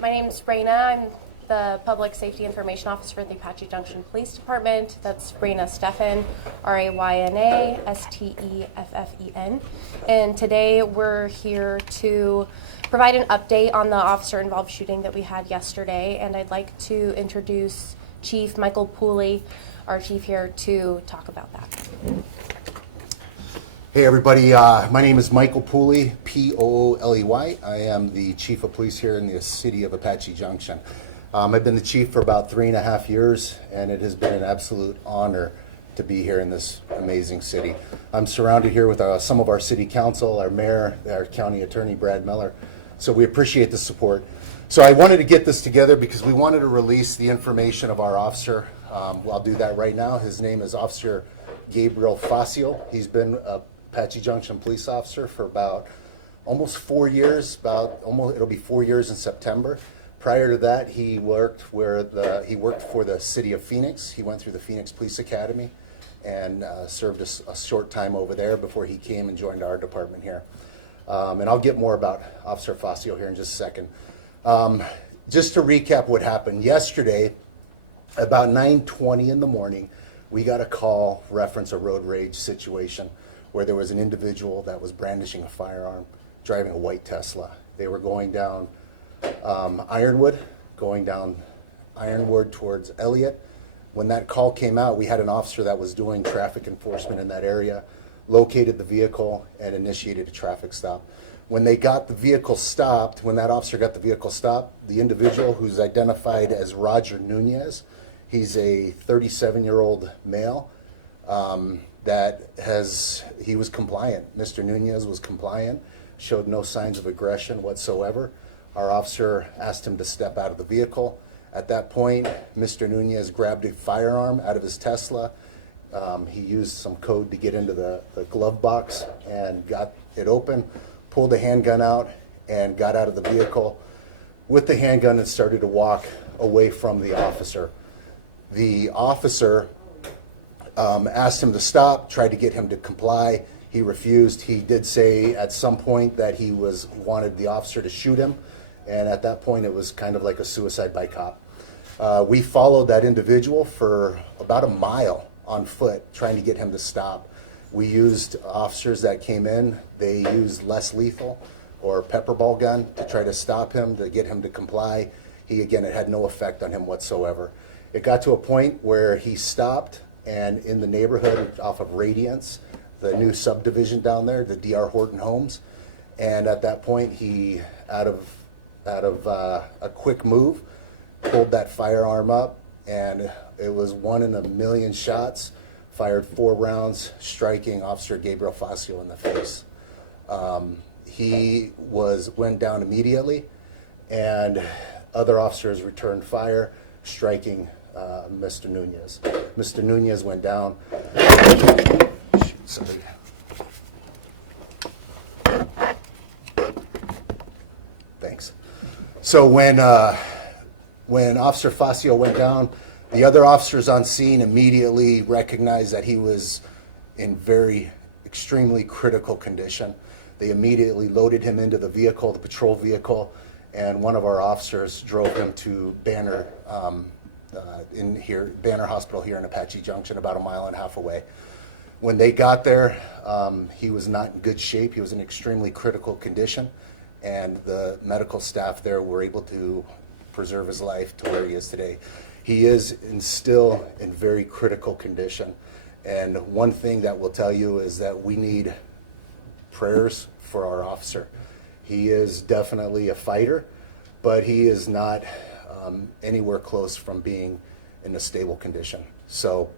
My name is Raina. I'm the Public Safety Information Officer for the Apache Junction Police Department. That's Raina Steffen, Rayna Steffen. And today we're here to provide an update on the officer-involved shooting that we had yesterday. And I'd like to introduce Chief Michael Pooley, our chief here, to talk about that. Hey everybody, my name is Michael Pooley, P-O-O-L-E-Y. I am the Chief of Police here in the city of Apache Junction. I've been the chief for about 3.5 years, and it has been an absolute honor to be here in this amazing city. I'm surrounded here with some of our city council, our mayor, our county attorney, Brad Miller, so we appreciate the support. So I wanted to get this together because we wanted to release the information of our officer. I'll do that right now. His name is Officer Gabriel Facio. He's been a Apache Junction police officer for about almost 4 years. It'll be 4 years in September. Prior to that, he worked for the city of Phoenix. He went through the Phoenix Police Academy and served a short time over there before he came and joined our department here. And I'll get more about Officer Facio here in just a second. Just to recap what happened yesterday, about 9:20 in the morning, we got a call reference a road rage situation where there was an individual that was brandishing a firearm, driving a white Tesla. They were going down Ironwood towards Elliott. When that call came out, we had an officer that was doing traffic enforcement in that area, located the vehicle, and initiated a traffic stop. When that officer got the vehicle stopped, the individual, who's identified as Roger Nunez, he's a 37-year-old male, he was compliant. Mr. Nunez was compliant, showed no signs of aggression whatsoever. Our officer asked him to step out of the vehicle. At that point, Mr. Nunez grabbed a firearm out of his Tesla. He used some code to get into the glove box and got it open, pulled the handgun out, and got out of the vehicle with the handgun and started to walk away from the officer. The officer asked him to stop, tried to get him to comply. He refused. He did say at some point that he wanted the officer to shoot him, and at that point it was kind of like a suicide by cop. We followed that individual for about a mile on foot, trying to get him to stop. We used officers that came in. They used less lethal or pepper ball gun to try to stop him, to get him to comply. It had no effect on him whatsoever. It got to a point where he stopped, and in the neighborhood off of Radiance, the new subdivision down there, the D.R. Horton Homes, and at that point he, out of a quick move, pulled that firearm up, and it was 1 in a million shots, fired 4 rounds, striking Officer Gabriel Facio in the face. He went down immediately, and other officers returned fire, striking Mr. Nunez. Mr. Nunez went down. Sorry. Thanks. So when Officer Facio went down, the other officers on scene immediately recognized that he was in extremely critical condition. They immediately loaded him into the vehicle, the patrol vehicle, and one of our officers drove him to Banner Hospital here in Apache Junction, about 1.5 miles away. When they got there, he was not in good shape. He was in extremely critical condition, and the medical staff there were able to preserve his life to where he is today. He is still in very critical condition, and one thing that we'll tell you is that we need prayers for our officer. He is definitely a fighter, but he is not anywhere close from being in a stable condition. So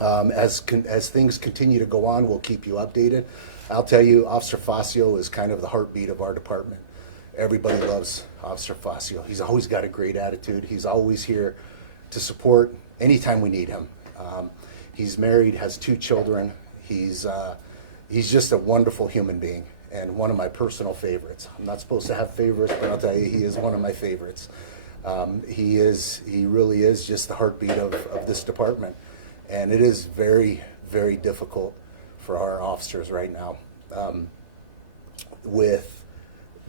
as things continue to go on, we'll keep you updated. I'll tell you, Officer Facio is kind of the heartbeat of our department. Everybody loves Officer Facio. He's always got a great attitude. He's always here to support anytime we need him. He's married, has 2 children. He's just a wonderful human being and one of my personal favorites. I'm not supposed to have favorites, but I'll tell you, he is one of my favorites. He really is just the heartbeat of this department. And it is very, very difficult for our officers right now. With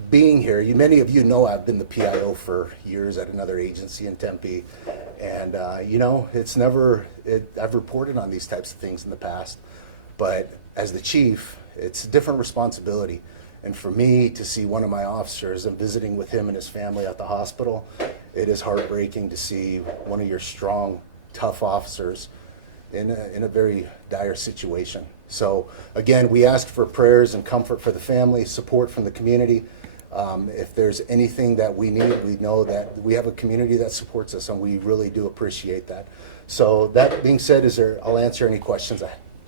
being here, many of you know I've been the PIO for years at another agency in Tempe, and I've reported on these types of things in the past, but as the chief, it's a different responsibility. And for me to see one of my officers and visiting with him and his family at the hospital, it is heartbreaking to see one of your strong, tough officers in a very dire situation. So again, we ask for prayers and comfort for the family, support from the community. If there's anything that we need, we know that we have a community that supports us, and we really do appreciate that. So that being said, I'll answer any questions.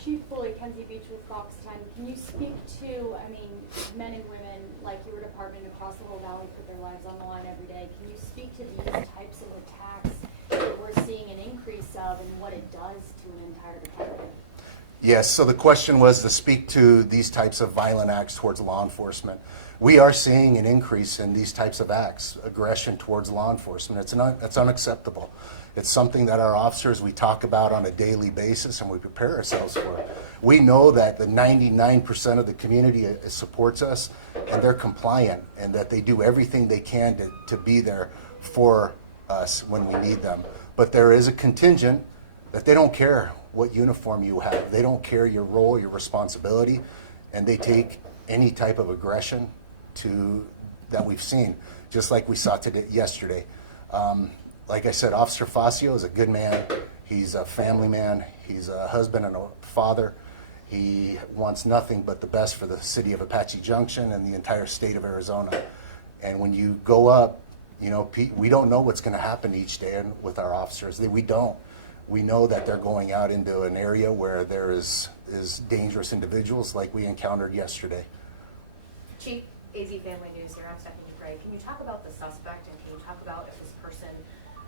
Chief Foley, Kenzie Beach with Fox 10. Can you speak to, men and women like your department across the whole valley put their lives on the line every day. Can you speak to these types of attacks that we're seeing an increase of and what it does to an entire department? Yes, so the question was to speak to these types of violent acts towards law enforcement. We are seeing an increase in these types of acts, aggression towards law enforcement. It's unacceptable. It's something that our officers, we talk about on a daily basis, and we prepare ourselves for. We know that the 99% of the community supports us, and they're compliant, and that they do everything they can to be there for us when we need them. But there is a contingent that they don't care what uniform you have. They don't care your role, your responsibility, and they take any type of aggression that we've seen, just like we saw yesterday. Like I said, Officer Facio is a good man. He's a family man. He's a husband and a father. He wants nothing but the best for the city of Apache Junction and the entire state of Arizona. And when you go up, we don't know what's going to happen each day with our officers. We don't. We know that they're going out into an area where there is dangerous individuals like we encountered yesterday. Chief, AZ Family News here. I'm Stephanie Gray. Can you talk about the suspect, and can you talk about if this person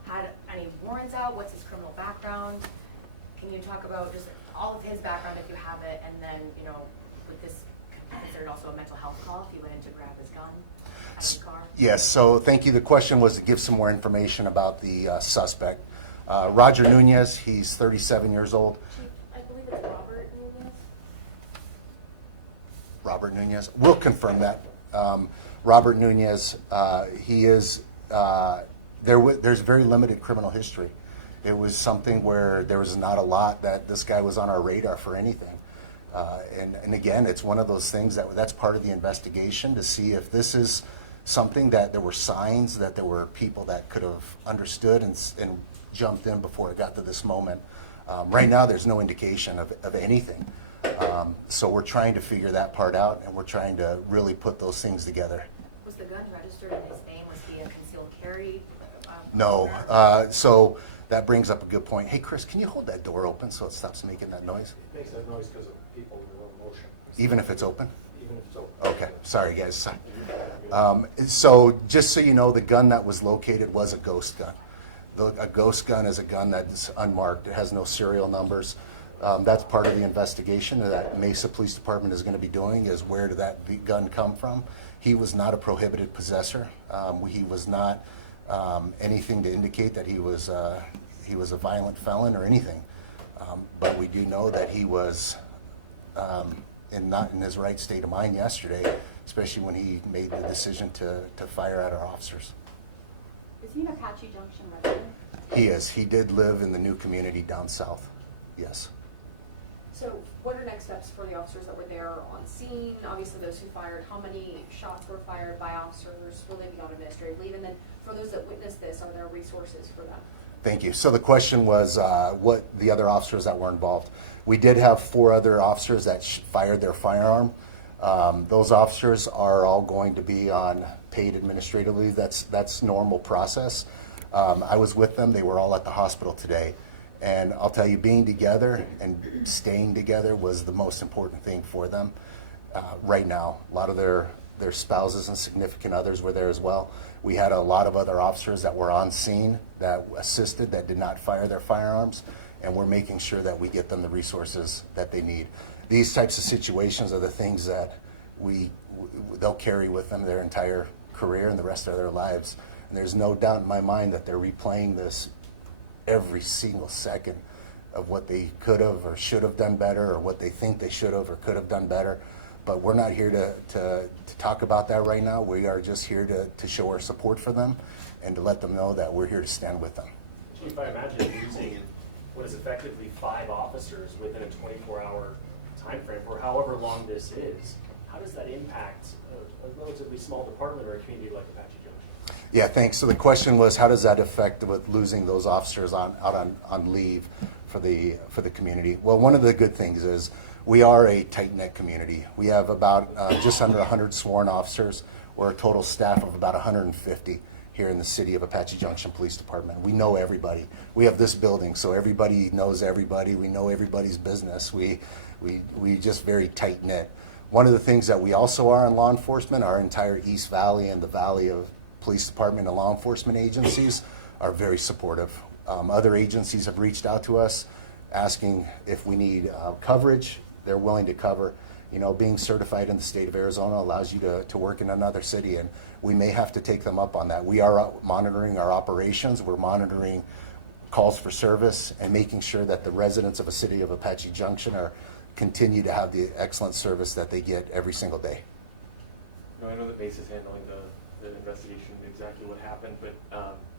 had any warrants out? What's his criminal background? Can you talk about just all of his background if you have it, and then, with this considered also a mental health call if he went in to grab his gun out of his car? Yes, so thank you. The question was to give some more information about the suspect. Roger Nunez, he's 37 years old. Chief, I believe it's Robert Nunez. Robert Nunez, we'll confirm that. Robert Nunez, he is, there's very limited criminal history. It was something where there was not a lot that this guy was on our radar for anything. And again, it's one of those things that's part of the investigation to see if this is something that there were signs that there were people that could have understood and jumped in before it got to this moment. Right now, there's no indication of anything. So we're trying to figure that part out, and we're trying to really put those things together. Was the gun registered in his name? Was he a concealed carry? No. So that brings up a good point. Hey, Chris, can you hold that door open so it stops making that noise? It makes that noise because of people in motion. Even if it's open? Even if it's open. Okay. Sorry, guys. So just so you know, the gun that was located was a ghost gun. A ghost gun is a gun that's unmarked. It has no serial numbers. That's part of the investigation that Mesa Police Department is going to be doing, is where did that gun come from. He was not a prohibited possessor. He was not anything to indicate that he was a violent felon or anything. But we do know that he was not in his right state of mind yesterday, especially when he made the decision to fire at our officers. Is he an Apache Junction resident? He is. He did live in the new community down south. Yes. So what are next steps for the officers that were there on scene? Obviously those who fired, how many shots were fired by officers? Will they be on administrative leave? And then for those that witnessed this, are there resources for them? Thank you. So the question was what the other officers that were involved. We did have 4 other officers that fired their firearm. Those officers are all going to be on paid administrative leave. That's normal process. I was with them. They were all at the hospital today. And I'll tell you, being together and staying together was the most important thing for them right now. A lot of their spouses and significant others were there as well. We had a lot of other officers that were on scene that assisted, that did not fire their firearms, and we're making sure that we get them the resources that they need. These types of situations are the things that they'll carry with them their entire career and the rest of their lives. And there's no doubt in my mind that they're replaying this every single second of what they could have or should have done better, or what they think they should have or could have done better. But we're not here to talk about that right now. We are just here to show our support for them and to let them know that we're here to stand with them. Chief, I imagine losing what is effectively 5 officers within a 24-hour time frame for however long this is, how does that impact a relatively small department or a community like Apache Junction? Yeah, thanks. So the question was, how does that affect with losing those officers out on leave for the community? Well, one of the good things is we are a tight-knit community. We have about just under 100 sworn officers. We're a total staff of about 150 here in the city of Apache Junction Police Department. We know everybody. We have this building, so everybody knows everybody. We know everybody's business. We just very tight-knit. One of the things that we also are in law enforcement, our entire East Valley and the Valley of Police Department and law enforcement agencies are very supportive. Other agencies have reached out to us asking if we need coverage. They're willing to cover. You know, being certified in the state of Arizona allows you to work in another city, and we may have to take them up on that. We are monitoring our operations. We're monitoring calls for service and making sure that the residents of a city of Apache Junction continue to have the excellent service that they get every single day. I know that Mace is handling the investigation, exactly what happened, but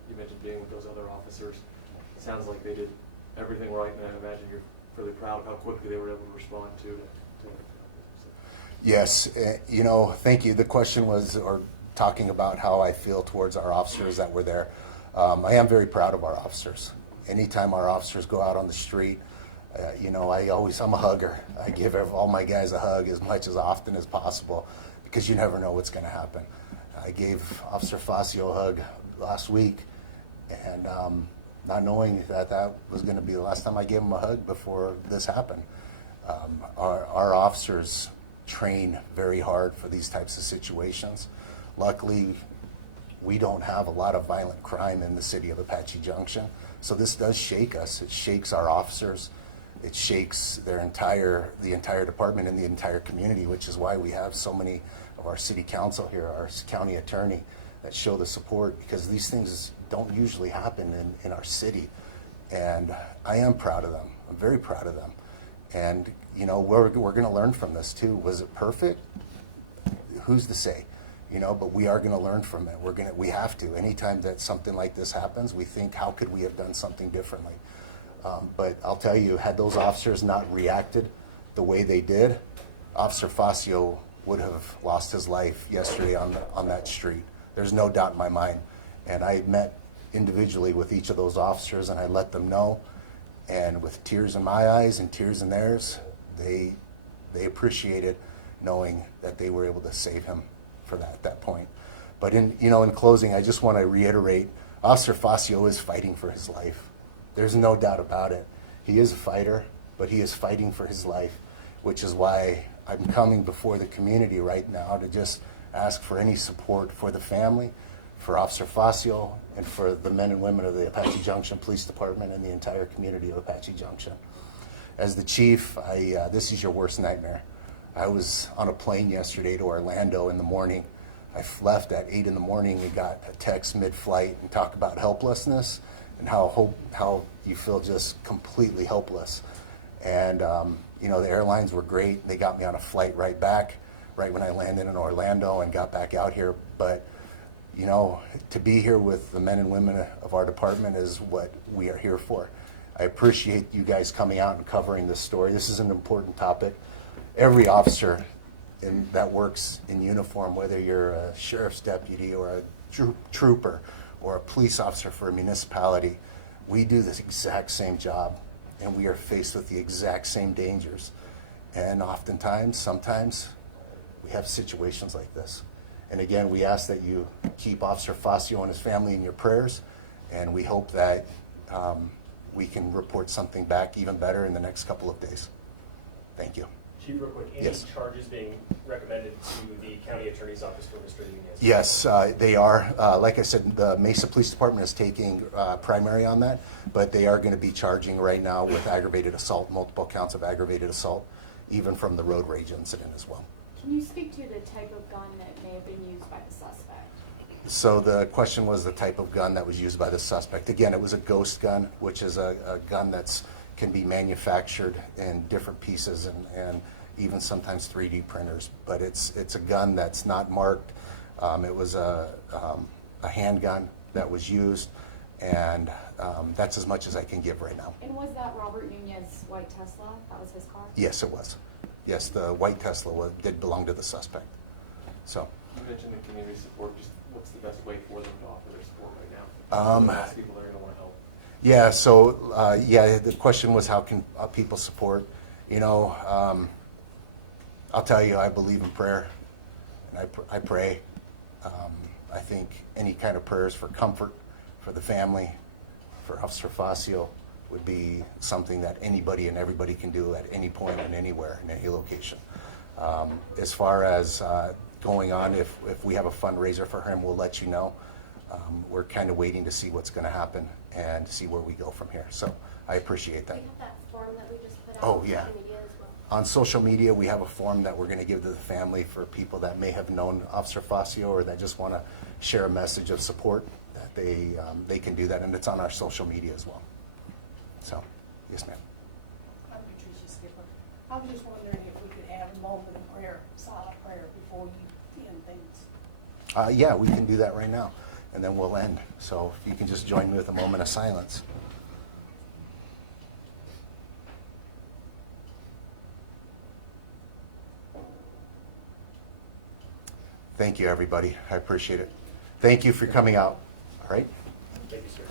you mentioned being with those other officers. It sounds like they did everything right, and I imagine you're fairly proud of how quickly they were able to respond to everything. Yes, you know, thank you. The question was, or talking about how I feel towards our officers that were there. I am very proud of our officers. Anytime our officers go out on the street, you know, I'm a hugger. I give all my guys a hug as much as often as possible because you never know what's going to happen. I gave Officer Facio a hug last week, and not knowing that was going to be the last time I gave him a hug before this happened. Our officers train very hard for these types of situations. Luckily, we don't have a lot of violent crime in the city of Apache Junction, so this does shake us. It shakes our officers. It shakes the entire department and the entire community, which is why we have so many of our city council here, our county attorney, that show the support, because these things don't usually happen in our city. And I am proud of them. I'm very proud of them. And you know, we're going to learn from this too. Was it perfect? Who's to say? You know, but we are going to learn from it. We have to. Anytime that something like this happens, we think, how could we have done something differently? But I'll tell you, had those officers not reacted the way they did, Officer Facio would have lost his life yesterday on that street. There's no doubt in my mind. And I met individually with each of those officers, and I let them know. And with tears in my eyes and tears in theirs, they appreciated knowing that they were able to save him for that point. But in closing, I just want to reiterate, Officer Facio is fighting for his life. There's no doubt about it. He is a fighter, but he is fighting for his life, which is why I'm coming before the community right now to just ask for any support for the family, for Officer Facio, and for the men and women of the Apache Junction Police Department and the entire community of Apache Junction. As the chief, this is your worst nightmare. I was on a plane yesterday to Orlando in the morning. I left at 8 in the morning and got a text mid-flight and talk about helplessness and how you feel just completely helpless. And you know, the airlines were great. They got me on a flight right back, right when I landed in Orlando and got back out here. But you know, to be here with the men and women of our department is what we are here for. I appreciate you guys coming out and covering this story. This is an important topic. Every officer that works in uniform, whether you're a sheriff's deputy or a trooper or a police officer for a municipality, we do this exact same job, and we are faced with the exact same dangers. And oftentimes, sometimes, we have situations like this. And again, we ask that you keep Officer Facio and his family in your prayers, and we hope that we can report something back even better in the next couple of days. Thank you. Chief, real quick, any Yes. charges being recommended to the county attorney's office for Mr. Nunez? Yes, they are. Like I said, the Mesa Police Department is taking primary on that, but they are going to be charging right now with aggravated assault, multiple counts of aggravated assault, even from the road rage incident as well. Can you speak to the type of gun that may have been used by the suspect? So the question was the type of gun that was used by the suspect. Again, it was a ghost gun, which is a gun that's can be manufactured in different pieces, and even sometimes 3D printers. But it's a gun that's not marked. It was a handgun that was used, and that's as much as I can give right now. And was that Robert Nunez white Tesla? That was his car? Yes, it was. Yes, the white Tesla did belong to the suspect. So. You mentioned the community support. Just what's the best way for them to offer their support right now? Lots of people that are going to want to help. Yeah, so, the question was how can people support? You know, I'll tell you, I believe in prayer, and I pray. I think any kind of prayers for comfort for the family, for Officer Facio, would be something that anybody and everybody can do at any point and anywhere, in any location. As far as going on, if we have a fundraiser for him, we'll let you know. We're kind of waiting to see what's going to happen and see where we go from here. So I appreciate that. We have that form that we just put out Oh, on yeah. social media as well. On social media, we have a form that we're going to give to the family for people that may have known Officer Facio or that just want to share a message of support, that they can do that, and it's on our social media as well. So, yes, ma'am. I'm Patricia Skipper. I was just wondering if we could have a moment of prayer, silent prayer, before you end things. Yeah, we can do that right now, and then we'll end. So if you can just join me with a moment of silence. Thank you, everybody. I appreciate it. Thank you for coming out. All right? Thank you, sir.